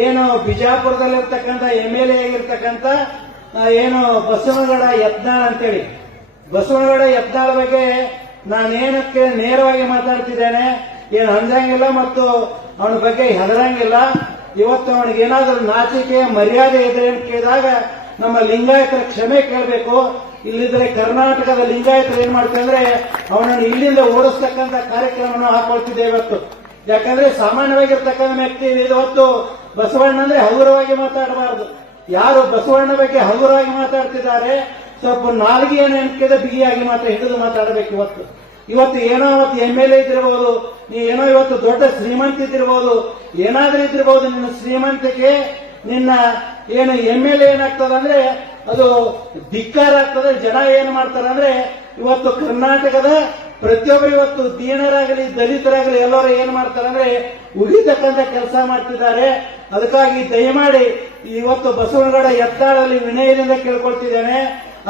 ಏನು ಬಿಜಾಪುರದಲ್ಲಿರ್ತಕ್ಕಂಥ M L A ಆಗಿರ್ತಕ್ಕಂಥ ಆ, ಏನು ಬಸವನಗೌಡ ಯತ್ನಾಳ್ ಅಂತೇಳಿ. ಬಸವನಗೌಡ ಯತ್ನಾಳ್ ಬಗ್ಗೆ ನಾನೇನಕ್ಕೆ ನೇರವಾಗಿ ಮಾತಾಡ್ತಿದ್ದೇನೆ ಏನು ಅಂದಂಗಿಲ್ಲ ಮತ್ತು ಅವನ ಬಗ್ಗೆ ಹೆದರಂಗಿಲ್ಲ. ಇವತ್ತು ಅವನಿಗೆ ಏನಾದರೂ ನಾಚಿಕೆ ಮರ್ಯಾದೆ ಇದ್ರೆ ಅಂತ ಕೇಳಿದಾಗ ನಮ್ಮ ಲಿಂಗಾಯತರ ಕ್ಷಮೆ ಕೇಳಬೇಕು. ಇಲ್ಲಿದ್ರೆ ಕರ್ನಾಟಕದ ಲಿಂಗಾಯತರು ಏನ್ ಮಾಡ್ತಾರೆ ಅಂದ್ರೆ ಅವನನ್ನು ಇಲ್ಲಿಂದ ಓಡಿಸ್ತಕ್ಕಂತ ಕಾರ್ಯಕ್ರಮವನ್ನು ಹಾಕೊಳ್ತಿದ್ದೆ ಇವತ್ತು. ಯಾಕಂದ್ರೆ ಸಾಮಾನ್ಯವಾಗಿರ್ತಕ್ಕಂಥ ವ್ಯಕ್ತಿ ಇವತ್ತು ಬಸವಣ್ಣ ಅಂದ್ರೆ ಹಗುರವಾಗಿ ಮಾತಾಡಬಾರದು. ಯಾರು ಬಸವಣ್ಣ ಬಗ್ಗೆ ಹಗುರವಾಗಿ ಮಾತಾಡ್ತಿದ್ದಾರೆ, ಸ್ವಲ್ಪ ನಾಲ್ಗೆಯನ್ನು ಎನ್ಕಿದ ಬಿಗಿಯಾಗಿ ಮಾತ್ರ ಹಿಡಿದು ಮಾತಾಡಬೇಕು ಇವತ್ತು. ಇವತ್ತು ಏನೋ ಅವತ್ತು ಎಂ ಎಲ್ ಎ ಇದ್ದಿರಬಹುದು ನೀ ಏನೋ ಇವತ್ತು ದೊಡ್ಡ ಶ್ರೀಮಂತ ಇದ್ದಿರಬಹುದು ಏನಾದ್ರೂ ಇದ್ದಿರಬಹುದು ನಿನ್ನ ಶ್ರೀಮಂತಿಕೆ ನಿನ್ನ ಏನು ಎಂ ಎಲ್ ಎ ಏನಾಗ್ತದೆ ಅಂದ್ರೆ, ಅದು ಧಿಕ್ಕಾರ ಆಗ್ತದೆ, ಜನ ಏನ್ ಮಾಡ್ತಾರೆ ಅಂದ್ರೆ, ಇವತ್ತು ಕರ್ನಾಟಕದ ಪ್ರತಿಯೊಬ್ಬರು ಇವತ್ತು ದೀನರಾಗಲಿ, ದಲಿತರಾಗಲಿ, ಎಲ್ಲರೂ ಏನ್ ಮಾಡ್ತಾರೆ ಅಂದ್ರೆ ಉಗಿತಕ್ಕಂತ ಕೆಲಸ ಮಾಡ್ತಿದ್ದಾರೆ. ಅದಕ್ಕಾಗಿ ದಯಮಾಡಿ ಇವತ್ತು ಬಸವನಗೌಡ ಎತ್ತಾಳಲ್ಲಿ ವಿನಯದಿಂದ ಕೇಳ್ಕೊಳ್ತಿದ್ದೇನೆ.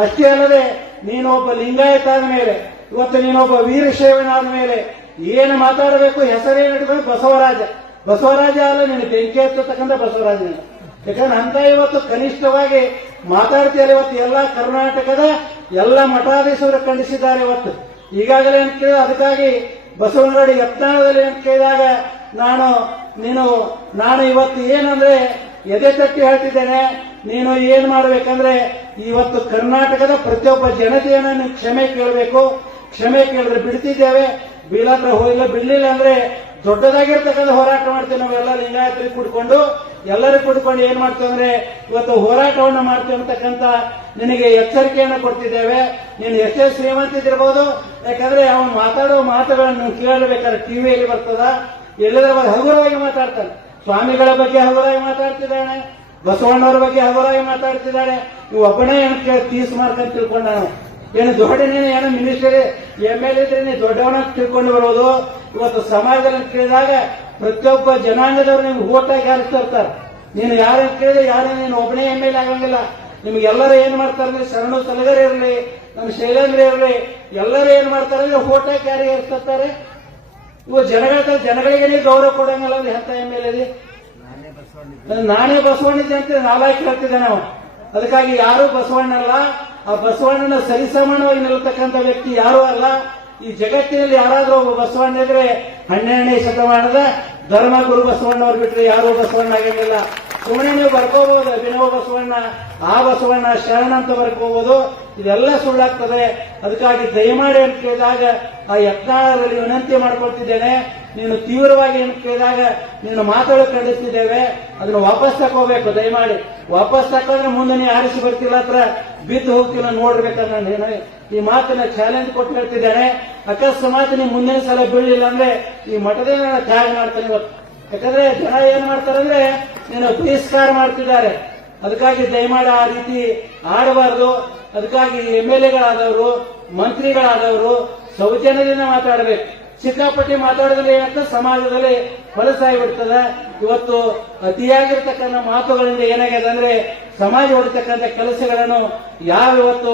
ಅಷ್ಟೇ ಅಲ್ಲದೆ ನೀನೊಬ್ಬ ಲಿಂಗಾಯತ ಆದ ಮೇಲೆ, ಇವತ್ತು ನೀನೊಬ್ಬ ವೀರಶೈವನಾದ ಮೇಲೆ ಏನು ಮಾತಾಡಬೇಕು ಹೆಸರೇನು ಇಟ್ಕೊಂಡು ಬಸವರಾಜ. ಬಸವರಾಜ ಅಲ್ಲ ನೀನು, ಬೆಂಕಿ ಹತ್ತತಕ್ಕಂಥ ಬಸವರಾಜ. ಯಾಕಂದ್ರೆ ಅಂತ ಇವತ್ತು ಕನಿಷ್ಠವಾಗಿ ಮಾತಾಡ್ತೀರ ಇವತ್ತು ಎಲ್ಲ ಕರ್ನಾಟಕದ ಎಲ್ಲ ಮಠಾಧೀಶರು ಖಂಡಿಸಿದ್ದಾರೆ ಇವತ್ತು. ಈಗಾಗಲೇ ಅಂತ ಕೇಳಿದ ಅದಕ್ಕಾಗಿ ಬಸವನಗಡಿ ಯತ್ನಾಳದಲ್ಲಿ ಅಂತ ಕೇಳಿದಾಗ ನಾನು, ನೀನು, ನಾನು ಇವತ್ತು ಏನಂದ್ರೆ ಎದೆ ತಟ್ಟಿ ಹೇಳ್ತಿದ್ದೇನೆ, ನೀನು ಏನ್ ಮಾಡಬೇಕಂದ್ರೆ ಇವತ್ತು ಕರ್ನಾಟಕದ ಪ್ರತಿಯೊಬ್ಬ ಜನತೆಯನ್ನ ನೀವು ಕ್ಷಮೆ ಕೇಳಬೇಕು. ಕ್ಷಮೆ ಕೇಳಿದ್ರೆ ಬಿಡ್ತಿದ್ದೇವೆ. ಬೀಳಂದ್ರೆ ಹೋಗಿಲ್ಲ, ಬಿಡ್ಲಿಲ್ಲ ಅಂದ್ರೆ ದೊಡ್ಡದಾಗಿರ್ತಕ್ಕಂಥ ಹೋರಾಟ ಮಾಡ್ತೀವಿ ನಾವೆಲ್ಲ ಲಿಂಗಾಯತ್ರಿ ಕುಡ್ಕೊಂಡು. ಎಲ್ಲರೂ ಕುಡ್ಕೊಂಡು ಏನ್ ಮಾಡ್ತೇವೆ ಅಂದ್ರೆ ಇವತ್ತು ಹೋರಾಟವನ್ನು ಮಾಡ್ತೇವೆ ಅಂತಕ್ಕಂಥ ನಿನಗೆ ಎಚ್ಚರಿಕೆಯನ್ನು ಕೊಡ್ತಿದ್ದೇವೆ. ನೀನು ಎಷ್ಟೇ ಶ್ರೀಮಂತ ಇದ್ದಿರಬಹುದು ಯಾಕಂದ್ರೆ ಅವನು ಮಾತಾಡೋ ಮಾತುಗಳನ್ನು ಕೇಳಬೇಕಾದ್ರೆ ಟಿವಿಯಲ್ಲಿ ಬರ್ತದ. ಎಲ್ಲದರ ಬಗ್ಗೆ ಹಗುರವಾಗಿ ಮಾತಾಡ್ತಾನೆ. ಸ್ವಾಮಿಗಳ ಬಗ್ಗೆ ಹಗುರವಾಗಿ ಮಾತಾಡ್ತಿದ್ದಾನೆ, ಬಸವಣ್ಣವರ ಬಗ್ಗೆ ಹಗುರವಾಗಿ ಮಾತಾಡ್ತಿದ್ದಾನೆ. ಇವು ಒಬ್ಬನೇ ಏನು ತೀಸ್ ಅಂತ ತಿಳ್ಕೊಂಡ ಏನು ದೊಡ್ಡ ನೀನು ಏನೋ ಮಿನಿಸ್ಟರ್ ಎಂ ಎಲ್ ಇದ್ರೆ ನೀನು ದೊಡ್ಡವನ ತಿಳ್ಕೊಂಡು ಬರೋದು. ಇವತ್ತು ಸಮಾಜದಲ್ಲಿ ಕೇಳಿದಾಗ ಪ್ರತಿಯೊಬ್ಬ ಜನಾಂಗದವರು ನಿಮ್ಗೆ ಓಟಾಗಿ ಹಾರಿಸ್ತಾ ಇರ್ತಾರೆ. ನೀನು ಯಾರನ್ನ ಕೇಳಿದ್ರೆ ಯಾರು, ನೀನು ಒಬ್ಬನೇ ಎಂ ಎಲ್ ಆಗಂಗಿಲ್ಲ. ನಿಮ್ಗೆಲ್ಲರೂ ಏನ್ ಮಾಡ್ತಾರೆ ಅಂದ್ರೆ ಶರಣು ಸಲಗರ್ ಇರಲಿ, ನಮ್ಮ ಶೈಲೇಂದ್ರ ಇರಲಿ, ಎಲ್ಲರೂ ಏನ್ ಮಾಡ್ತಾರೆ ಅಂದ್ರೆ ಓಟಾಗಿ ಯಾರಿಗೆ ಹಾರಿಸ್ತಾರೆ ಇವ ಜನಗಳ ಜನಗಳಿಗೆ ಗೌರವ ಕೊಡಂಗಿಲ್ಲ ಅಂದ್ರೆ ಎಂತ ಎಂ ಎಲ್ ಇದೆ ನಾನೇ ಬಸವಣ್ಣಿದ್ದೆ ಅಂತ ನಾಲ್ಕು ಹೇಳ್ತಿದ್ದೆ ನಾವು ಅದಕ್ಕಾಗಿ ಯಾರು ಬಸವಣ್ಣ ಅಲ್ಲ ಆ ಬಸವಣ್ಣನ ಸರಿಸಮಾನವಾಗಿ ನಿಲ್ತಕ್ಕಂಥ ವ್ಯಕ್ತಿ ಯಾರೂ ಅಲ್ಲ. ಈ ಜಗತ್ತಿನಲ್ಲಿ ಯಾರಾದ್ರೂ ಒಬ್ಬ ಬಸವಣ್ಣ ಇದ್ರೆ ಹನ್ನೆರಡನೇ ಶತಮಾನದ ಧರ್ಮಗುರು ಬಸವಣ್ಣವ್ರು ಬಿಟ್ಟರೆ ಯಾರೂ ಬಸವಣ್ಣ ಆಗಂಗಿಲ್ಲ ಸುಮ್ಮನೆ ನೀವು ಬರ್ಕೋಬಹುದು ಅಭಿನವ ಬಸವಣ್ಣ, ಆ ಬಸವಣ್ಣ ಶರಣ ಅಂತ ಬರ್ಕೋಬಹುದು ಇದೆಲ್ಲ ಸುಳ್ಳಾಗ್ತದೆ. ಅದಕ್ಕಾಗಿ ದಯಮಾಡಿ ಅಂತ ಕೇಳಿದಾಗ ಆ ಯತ್ನಾಳರಲ್ಲಿ ವಿನಂತಿ ಮಾಡ್ಕೊಳ್ತಿದ್ದೇನೆ. ನೀನು ತೀವ್ರವಾಗಿ ಅಂತ ಕೇಳಿದಾಗ ನೀನು ಮಾತಾಡೋ ಖಂಡಿಸ್ತಿದ್ದೇವೆ. ಅದನ್ನು ವಾಪಸ್ ತಕೋಬೇಕು ದಯಮಾಡಿ. ವಾಪಸ್ ತಕೊಂಡ್ರೆ ಮುಂದೆ ನೀ ಆರಿಸಿ ಬರ್ತಿಲ್ಲ ಹತ್ರ, ಬಿದ್ದು ಹೋಗ್ತಿಲ್ಲ ನೋಡ್ಬೇಕಂತ ನಾನು ಈ ಮಾತನ್ನ ಚಾಲೆಂಜ್ ಕೊಟ್ಟು ಹೇಳ್ತಿದ್ದೇನೆ. ಅಕಸ್ಮಾತ್ ನೀವು ಮುಂದಿನ ಸಲ ಬೀಳಲಿಲ್ಲ ಅಂದ್ರೆ ಈ ಮಠದ ತ್ಯಾಗ ಮಾಡ್ತಾನೆ ಇವತ್ತು. ಯಾಕಂದ್ರೆ ಜನ ಏನ್ ಮಾಡ್ತಾರೆ ಅಂದ್ರೆ ನೀನು ಬಹಿಷ್ಕಾರ ಮಾಡ್ತಿದ್ದಾರೆ. ಅದಕ್ಕಾಗಿ ದಯಮಾಡಿ ಆ ರೀತಿ ಆಡಬಾರದು. ಅದಕ್ಕಾಗಿ ಎಂ ಎಲ್ ಎಗಳಾದವರು, ಮಂತ್ರಿಗಳಾದವರು ಸೌಜನ್ಯದಿಂದ ಮಾತಾಡಬೇಕು. ಸಿಕ್ಕಾಪಟ್ಟಿ ಮಾತಾಡಿದ್ರೆ ಏನಂತ ಸಮಾಜದಲ್ಲಿ ಹೊಲಸಾಗಿ ಬಿಡ್ತದೆ ಇವತ್ತು ಅತಿಯಾಗಿರ್ತಕ್ಕಂಥ ಮಾತುಗಳಿಂದ ಏನಾಗಿದೆ ಅಂದ್ರೆ ಸಮಾಜ ಹೊಡಿತಕ್ಕಂಥ ಕೆಲಸಗಳನ್ನು ಯಾವ ಇವತ್ತು